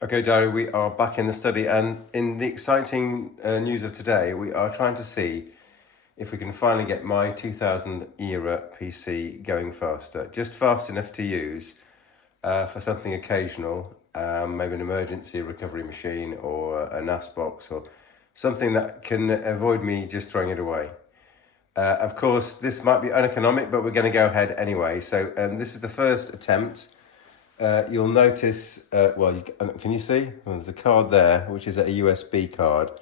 Okay, Diary, we are back in the study, and in the exciting news of today, we are trying to see if we can finally get my 2000 era PC going faster, just fast enough to use for something occasional, maybe an emergency recovery machine or a NAS box or something that can avoid me just throwing it away. Of course, this might be uneconomic, but we're going to go ahead anyway. So this is the first attempt. You'll notice, can you see? Well, there's a card there, which is a USB card.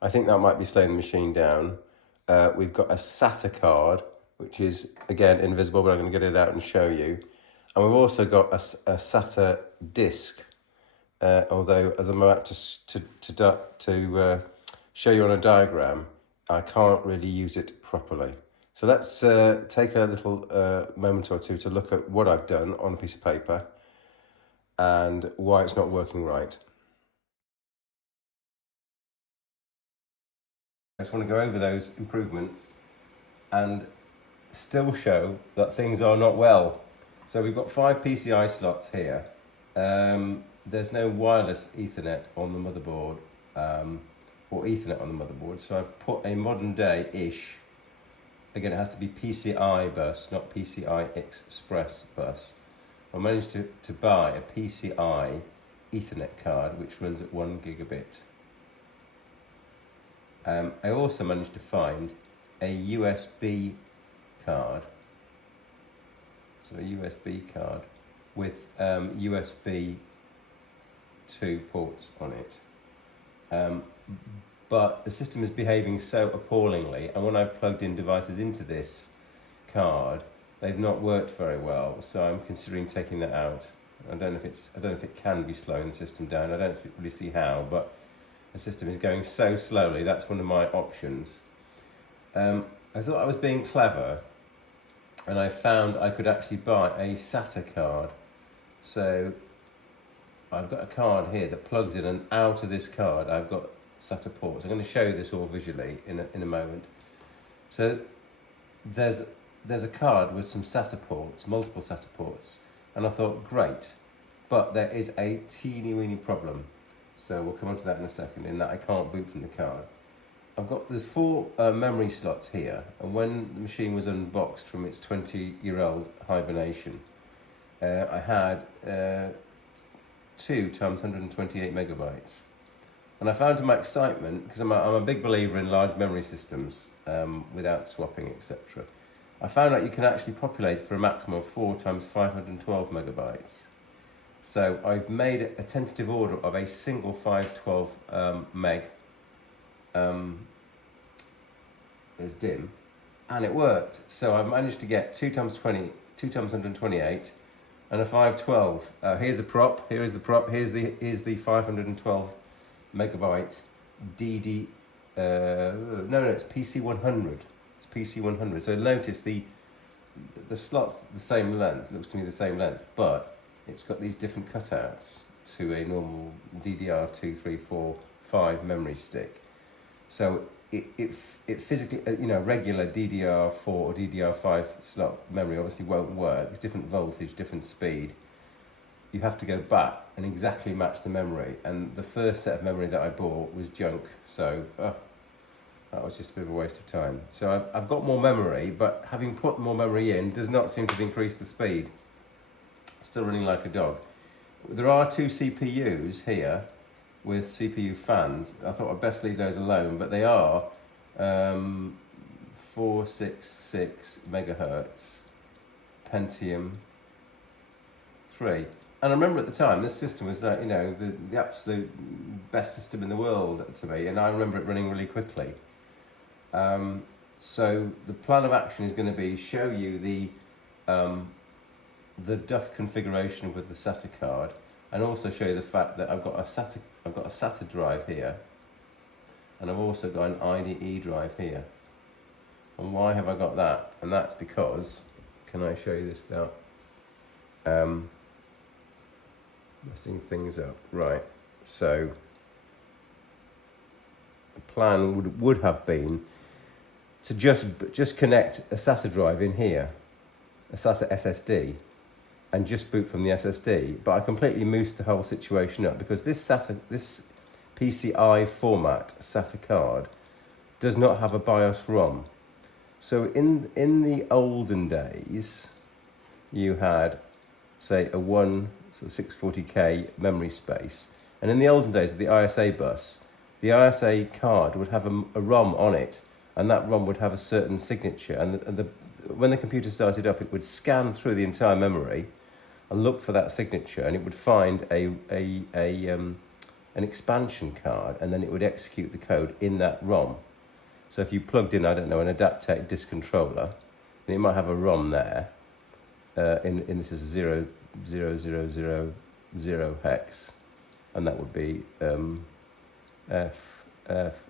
I think that might be slowing the machine down. We've got a SATA card, which is, again, invisible, but I'm going to get it out and show you. And we've also got a SATA disk, although as I'm about to show you on a diagram, I can't really use it properly. So let's take a little moment or two to look at what I've done on a piece of paper and why it's not working right. I just want to go over those improvements and still show that things are not well. So we've got 5 PCI slots here. There's no wireless Ethernet on the motherboard, or Ethernet on the motherboard, so I've put a modern day-ish, again it has to be PCI bus, not PCI Express bus. I managed to buy a PCI Ethernet card which runs at 1 gigabit. I also managed to find a USB card, so a USB card with USB 2 ports on it. But the system is behaving so appallingly, and when I've plugged in devices into this card, they've not worked very well, so I'm considering taking that out. I don't know if it can be slowing the system down. I don't really see how, but the system is going so slowly. That's one of my options. I thought I was being clever, and I found I could actually buy a SATA card. So I've got a card here that plugs in, and out of this card I've got SATA ports. I'm going to show you this all visually in a moment. So there's a card with some SATA ports, multiple SATA ports, and I thought, great, but there is a teeny weeny problem. So we'll come on to that in a second, in that I can't boot from the card. There's 4 memory slots here, and when the machine was unboxed from its 20-year-old hibernation, I had 2 times 128 megabytes. And I found to my excitement, because I'm a big believer in large memory systems without swapping, etc. I found out you can actually populate for a maximum of 4 times 512 megabytes. So I've made a tentative order of a single 512 meg as DIMM, and it worked. So I managed to get 2 times 20, 2 times 128, and a 512. Here's the prop. Here is the prop. Here's the 512 megabyte DD. No, it's PC100. It's PC100. So notice the slot's the same length. Looks to me the same length, but it's got these different cutouts to a normal DDR2, 3, 4, 5 memory stick. So it physically, regular DDR4 or DDR5 slot memory obviously won't work. It's different voltage, different speed. You have to go back and exactly match the memory. And the first set of memory that I bought was junk. So that was just a bit of a waste of time. So I've got more memory, but having put more memory in does not seem to have increased the speed. Still running like a dog. There are 2 CPUs here with CPU fans. I thought I'd best leave those alone, but they are 466 megahertz Pentium 3. And I remember at the time this system was the absolute best system in the world to me, and I remember it running really quickly. So the plan of action is going to be show you the DUF configuration with the SATA card, and also show you the fact that I've got a SATA drive here, and I've also got an IDE drive here. And why have I got that? And that's because, can I show you this without messing things up? Right, so the plan would have been to just connect a SATA drive in here, a SATA SSD, and just boot from the SSD, but I completely moosed the whole situation up because this PCI format SATA card does not have a BIOS ROM. So in the olden days, you had, say, a 640K memory space, and in the olden days of the ISA bus, the ISA card would have a ROM on it, and that ROM would have a certain signature, and when the computer started up, it would scan through the entire memory and look for that signature, and it would find an expansion card, and then it would execute the code in that ROM. So if you plugged in, I don't know, an Adaptec disk controller, then it might have a ROM there. This is 00000 hex, and that would be F hex,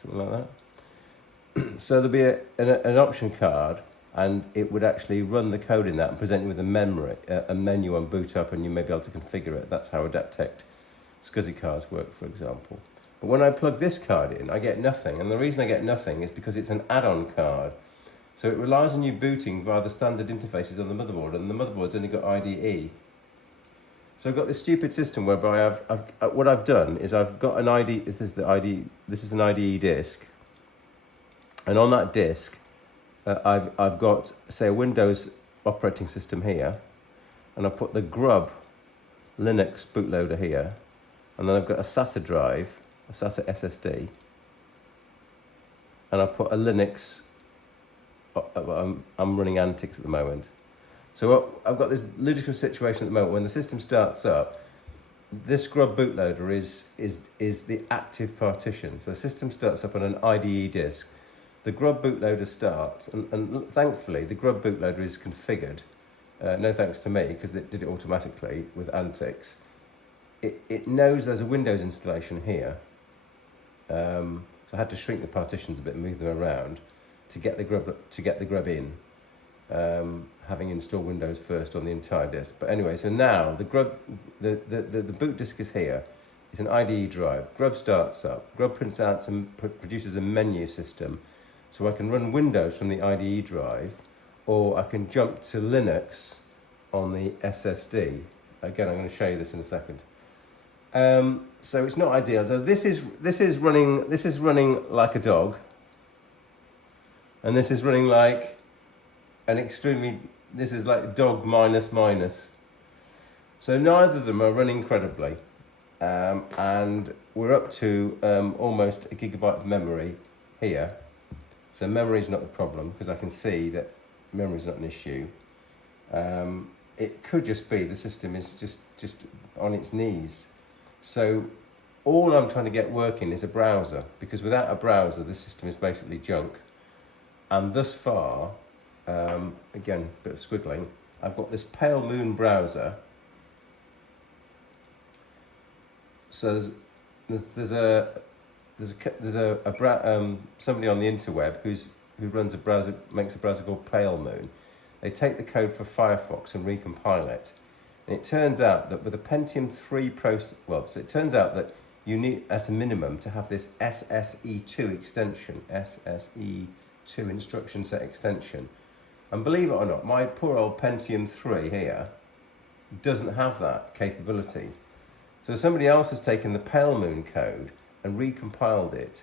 something like that. So there'll be an option card, and it would actually run the code in that and present you with a menu on boot up, and you may be able to configure it. That's how Adaptec SCSI cards work, for example. But when I plug this card in, I get nothing, and the reason I get nothing is because it's an add-on card. So it relies on you booting via the standard interfaces on the motherboard, and the motherboard's only got IDE. So I've got this stupid system whereby what I've done is I've got an IDE. This is an IDE disk, and on that disk, I've got, say, a Windows operating system here, and I put the Grub Linux bootloader here, and then I've got a SATA drive, a SATA SSD, and I put a Linux. I'm running Antics at the moment. So I've got this ludicrous situation at the moment. When the system starts up, this Grub bootloader is the active partition. So the system starts up on an IDE disk. The Grub bootloader starts, and thankfully the Grub bootloader is configured. No thanks to me, because it did it automatically with Antics. It knows there's a Windows installation here. So I had to shrink the partitions a bit and move them around to get the Grub in, having installed Windows first on the entire disk. But anyway, so now the boot disk is here. It's an IDE drive. Grub starts up. Grub prints out and produces a menu system, so I can run Windows from the IDE drive, or I can jump to Linux on the SSD. Again, I'm going to show you this in a second. So it's not ideal. So this is running like a dog. And this is running like this is like dog minus. So neither of them are running credibly. And we're up to almost a gigabyte of memory here. So memory is not the problem, because I can see that memory is not an issue. It could just be the system is just on its knees. So all I'm trying to get working is a browser, because without a browser, the system is basically junk. And thus far, again, a bit of squiggling, I've got this Pale Moon browser. So there's somebody on the interweb who runs a browser, makes a browser called Pale Moon. They take the code for Firefox and recompile it. And it turns out that with a Pentium 3 processor, so it turns out that you need, at a minimum, to have this SSE2 extension, SSE2 instruction set extension. And believe it or not, my poor old Pentium 3 here doesn't have that capability. So somebody else has taken the Pale Moon code and recompiled it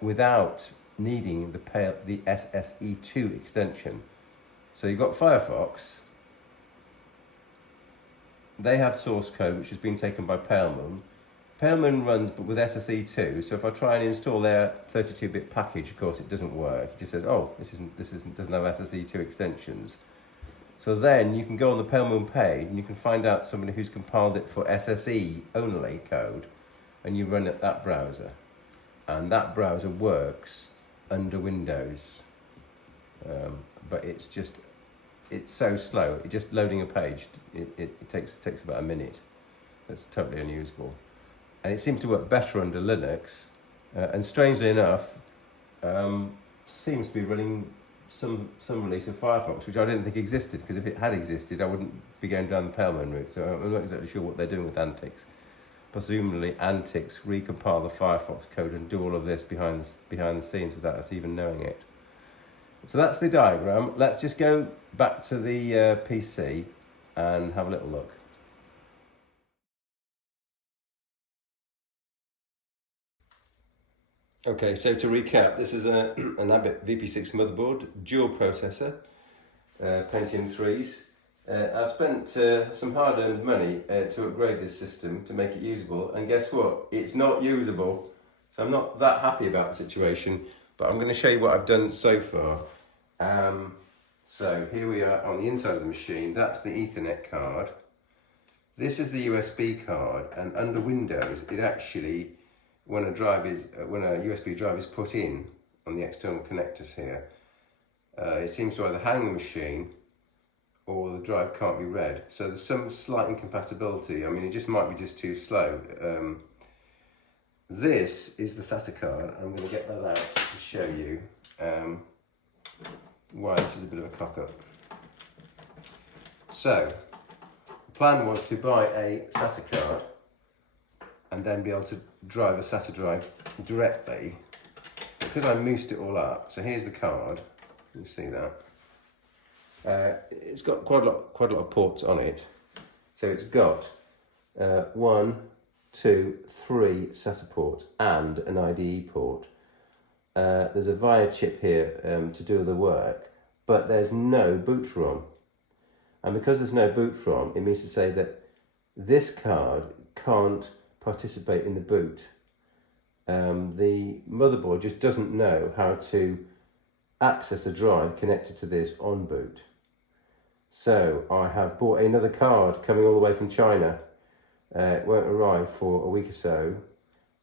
without needing the SSE2 extension. So you've got Firefox. They have source code which has been taken by Pale Moon. Pale Moon runs but with SSE2, so if I try and install their 32-bit package, of course it doesn't work. It just says, oh, this doesn't have SSE2 extensions. So then you can go on the Pale Moon page and you can find out somebody who's compiled it for SSE only code, and you run it that browser. And that browser works under Windows. But it's so slow. It just loading a page, it takes about a minute. It's totally unusable. And it seems to work better under Linux, and strangely enough, seems to be running some release of Firefox, which I didn't think existed, because if it had existed, I wouldn't be going down the Pale Moon route. So I'm not exactly sure what they're doing with Antics. Presumably, Antics recompile the Firefox code and do all of this behind the scenes without us even knowing it. So that's the diagram. Let's just go back to the PC and have a little look. Okay, so to recap, this is an Abit VP6 motherboard, dual processor, Pentium 3s. I've spent some hard-earned money to upgrade this system to make it usable, and guess what? It's not usable. So I'm not that happy about the situation, but I'm going to show you what I've done so far. So here we are on the inside of the machine. That's the Ethernet card. This is the USB card, and under Windows, it actually, when a USB drive is put in on the external connectors here, it seems to either hang the machine or the drive can't be read. So there's some slight incompatibility. I mean, it just might be just too slow. This is the SATA card. I'm going to get that out to show you why this is a bit of a cock-up. So, the plan was to buy a SATA card and then be able to drive a SATA drive directly. Because I moosed it all up, so here's the card, you can see that. It's got quite a lot of ports on it. So it's got 1, 2, 3 SATA ports and an IDE port. There's a VIA chip here to do the work, but there's no boot ROM. And because there's no boot ROM, it means to say that this card can't participate in the boot. The motherboard just doesn't know how to access a drive connected to this on boot. So I have bought another card coming all the way from China. It won't arrive for a week or so,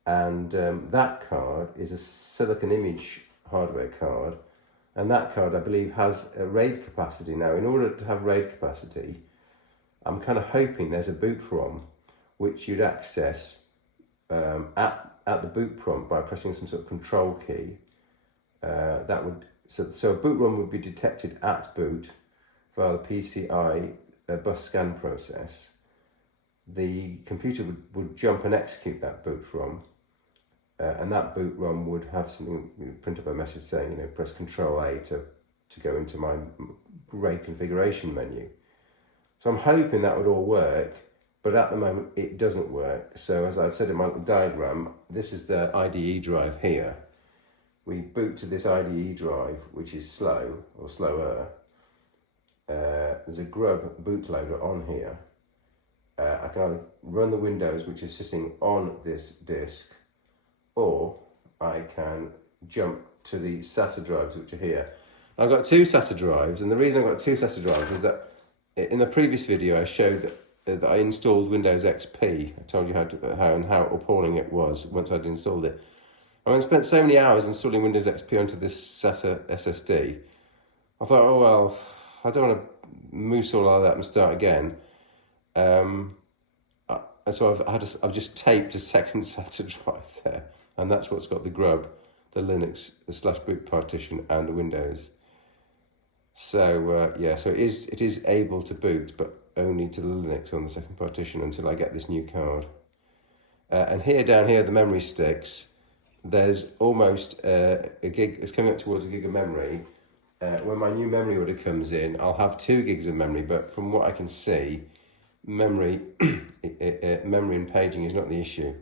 and that card is a silicon image hardware card, and that card I believe has a RAID capacity. Now, in order to have RAID capacity, I'm kind of hoping there's a boot ROM which you'd access at the boot prompt by pressing some sort of control key. So a boot ROM would be detected at boot via the PCI bus scan process. The computer would jump and execute that boot ROM, and that boot ROM would have something, print up a message saying, press Control A to go into my RAID configuration menu. So I'm hoping that would all work, but at the moment it doesn't work. So as I've said in my diagram, this is the IDE drive here. We boot to this IDE drive, which is slow or slower. There's a grub bootloader on here. I can either run the Windows, which is sitting on this disk, or I can jump to the SATA drives, which are here. I've got 2 SATA drives, and the reason I've got 2 SATA drives is that in the previous video I showed that I installed Windows XP. I told you how appalling it was once I'd installed it. I spent so many hours installing Windows XP onto this SATA SSD. I thought, oh well, I don't want to moose all of that and start again. So I've just taped a second SATA drive there, and that's what's got the grub, the Linux /boot partition, and the Windows. So yeah, so it is able to boot, but only to the Linux on the second partition until I get this new card. And here down here, the memory sticks. There's almost a gig. It's coming up towards a gig of memory. When my new memory order comes in, I'll have 2 gigs of memory. But from what I can see, memory and paging is not the issue.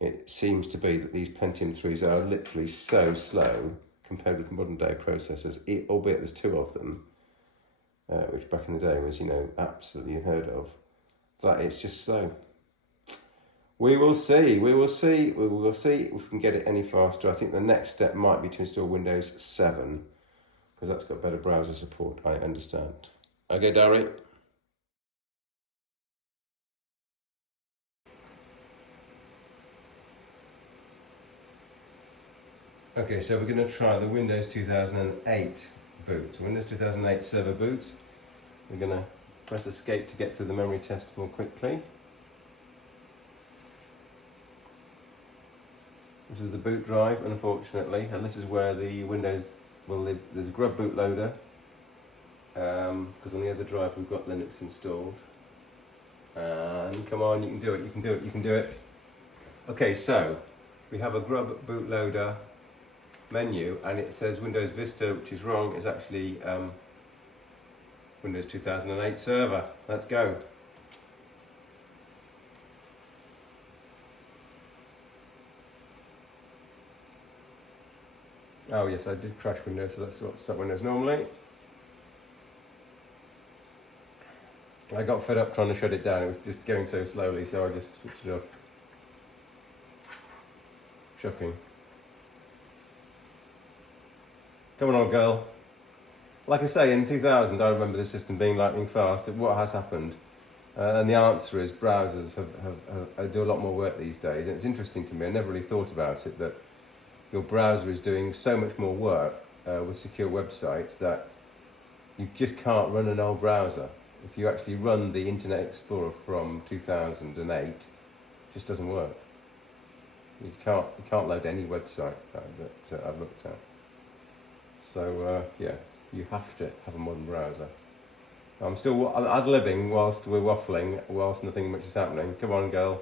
It seems to be that these Pentium 3s are literally so slow compared with modern day processors, albeit there's 2 of them, which back in the day was, absolutely unheard of, that it's just slow. We will see if we can get it any faster. I think the next step might be to install Windows 7, because that's got better browser support, I understand. Okay, Dari? Okay, so we're going to try the Windows 2008 boot. So Windows 2008 server boot. We're going to press escape to get through the memory test more quickly. This is the boot drive, unfortunately, and this is where the Windows will live. There's a grub bootloader, because on the other drive we've got Linux installed. And come on, you can do it, you can do it, you can do it. Okay, so we have a grub bootloader menu and it says Windows Vista, which is wrong. It's actually Windows 2008 Server. Let's go. Oh yes, I did crash Windows, so let's start Windows normally. I got fed up trying to shut it down. It was just going so slowly, so I just switched it off. Shocking. Come on, old girl. Like I say, in 2000, I remember the system being lightning fast. What has happened? And the answer is browsers do a lot more work these days. And it's interesting to me, I never really thought about it, that your browser is doing so much more work with secure websites that you just can't run an old browser. If you actually run the Internet Explorer from 2008, it just doesn't work. You can't load any website that I've looked at. So yeah, you have to have a modern browser. I'm still ad-libbing whilst we're waffling, whilst nothing much is happening. Come on, girl.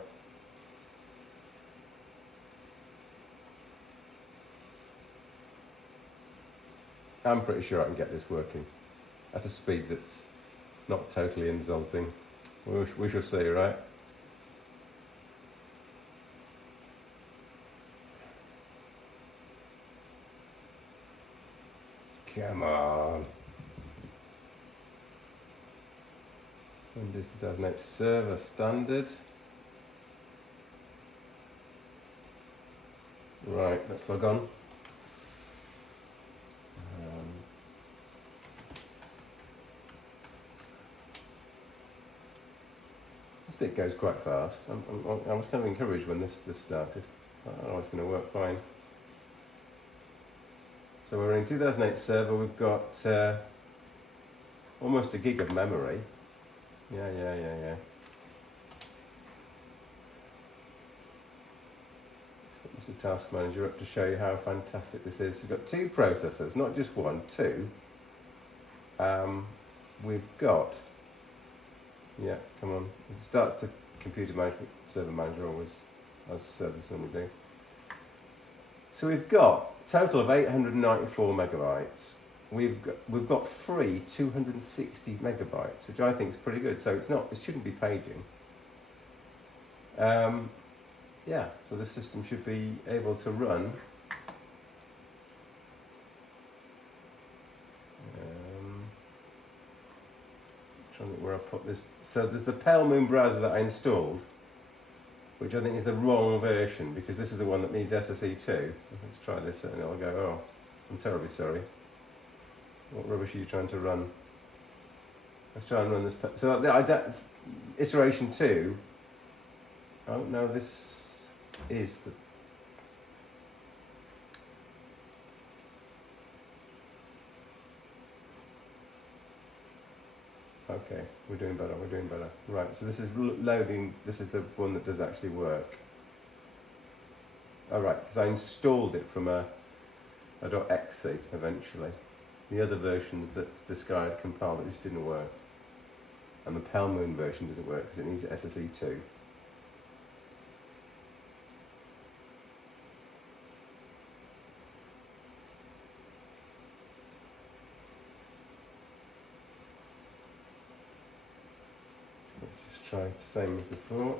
I'm pretty sure I can get this working at a speed that's not totally insulting. We shall see, right? Come on. Windows 2008 Server Standard. Right, let's log on. This bit goes quite fast. I was kind of encouraged when this started. I know it's going to work fine. So we're in 2008 Server. We've got almost a gig of memory. Yeah. Let's put Mr. Task Manager up to show you how fantastic this is. We've got two processors, not just one, two. We've got, yeah, come on. It starts the computer management, server manager always, as servers normally do. So we've got a total of 894 megabytes. We've got free 260 megabytes, which I think is pretty good. So it shouldn't be paging. Yeah, so this system should be able to run. Trying to think where I put this. So there's the Pale Moon browser that I installed, which I think is the wrong version because this is the one that needs SSE2. Let's try this and I'll go, oh, I'm terribly sorry. What rubbish are you trying to run? Let's try and run this. So iteration 2. Oh no, this is the. Okay, we're doing better. Right, so this is loading. This is the one that does actually work. All right, because I installed it from a .exe eventually. The other versions that this guy had compiled, it just didn't work. And the Pale Moon version doesn't work because it needs SSE2. So let's just try the same as before.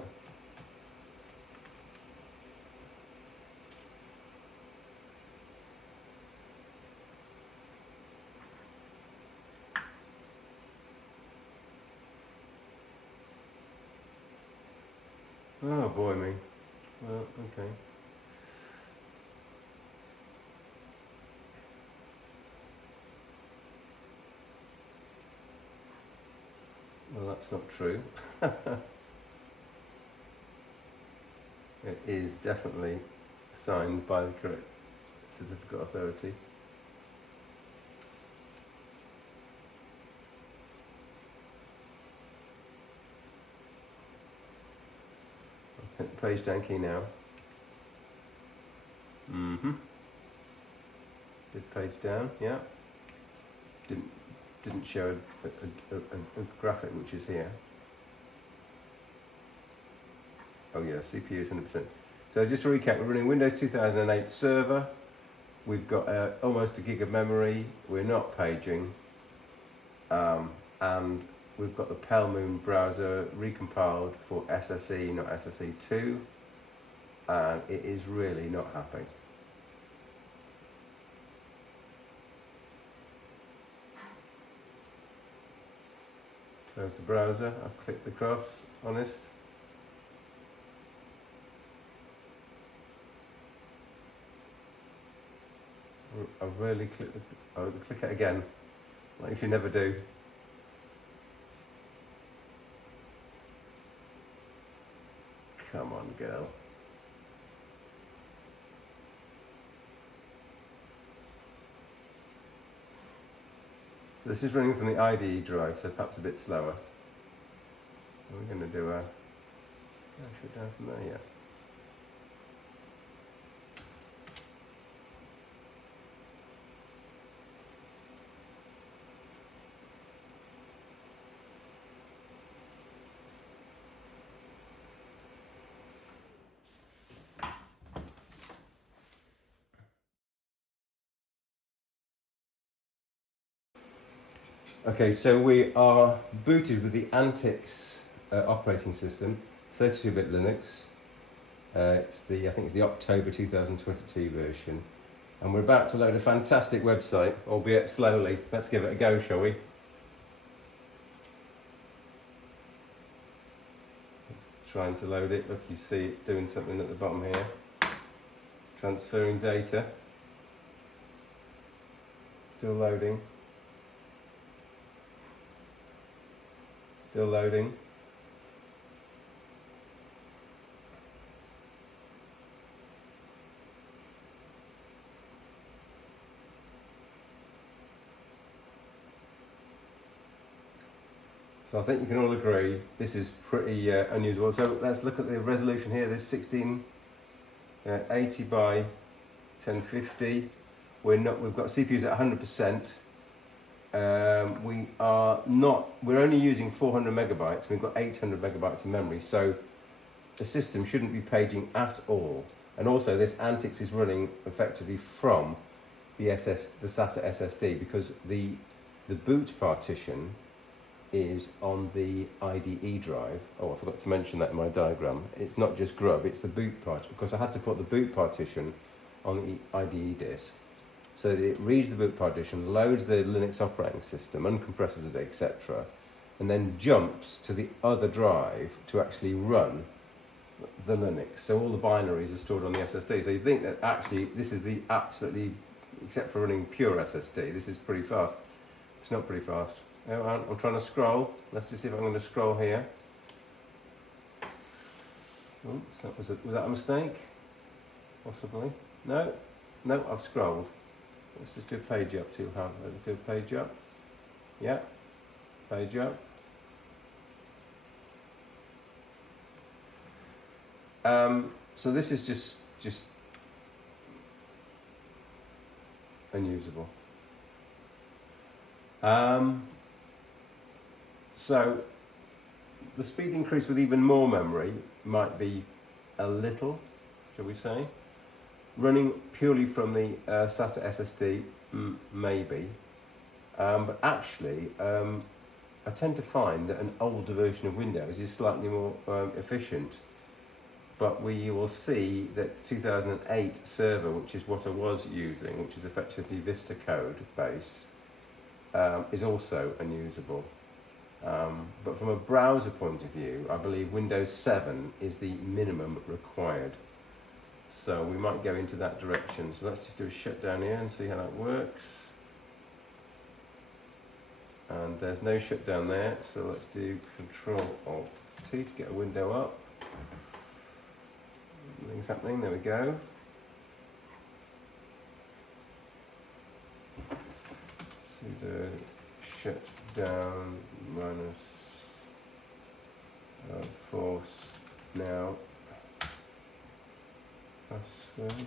Oh boy me. Well, okay. Well, that's not true. It is definitely signed by the correct certificate authority. Hit the page down key now. Did page down, yeah. Didn't show a graphic which is here. Oh yeah, CPU is 100%. So just to recap, we're running Windows 2008 Server. We've got almost a gig of memory. We're not paging, and we've got the Pelmoon browser recompiled for SSE, not SSE2, and it is really not happy. Close the browser. I've clicked across. Honest. I've really clicked. Oh, click it again, like you never do. Come on, girl. This is running from the IDE drive, so perhaps a bit slower. We're going to do a shut down from there, yeah. Okay, so we are booted with the Antix operating system, 32-bit Linux. I think it's the October 2022 version, and we're about to load a fantastic website, albeit slowly. Let's give it a go, shall we? It's trying to load it. Look, you see it's doing something at the bottom here. Transferring data. Still loading. Still loading. So I think you can all agree this is pretty unusual. So let's look at the resolution here. This 1680 by 1050. We've got CPUs at 100%. We're only using 400 megabytes. We've got 800 megabytes of memory, so the system shouldn't be paging at all. And also this Antix is running effectively from the SATA SSD, because the boot partition is on the IDE drive. Oh, I forgot to mention that in my diagram. It's not just grub, it's the boot partition, because I had to put the boot partition on the IDE disk, so that it reads the boot partition, loads the Linux operating system, uncompresses it, etc., and then jumps to the other drive to actually run the Linux. So all the binaries are stored on the SSD. So you think that actually this is the absolutely, except for running pure SSD, this is pretty fast. It's not pretty fast. I'm trying to scroll. Let's just see if I'm going to scroll here. Oops, was that a mistake? Possibly. No, I've scrolled. Let's just do a page up. Let's do a page up. Yeah, page up. So this is just unusable. So the speed increase with even more memory might be a little, shall we say. Running purely from the SATA SSD, maybe. But actually, I tend to find that an older version of Windows is slightly more efficient. But we will see that 2008 server, which is what I was using, which is effectively Vista Code base, is also unusable. But from a browser point of view, I believe Windows 7 is the minimum required. So we might go into that direction. So let's just do a shutdown here and see how that works. And there's no shutdown there, so let's do Control-Alt-T to get a window up. Nothing's happening, there we go. Sudo shutdown minus force now password.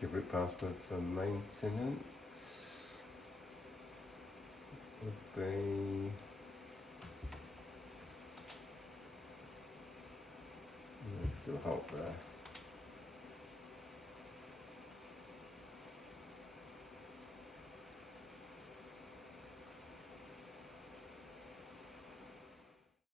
Give root password for maintenance would be still hot there.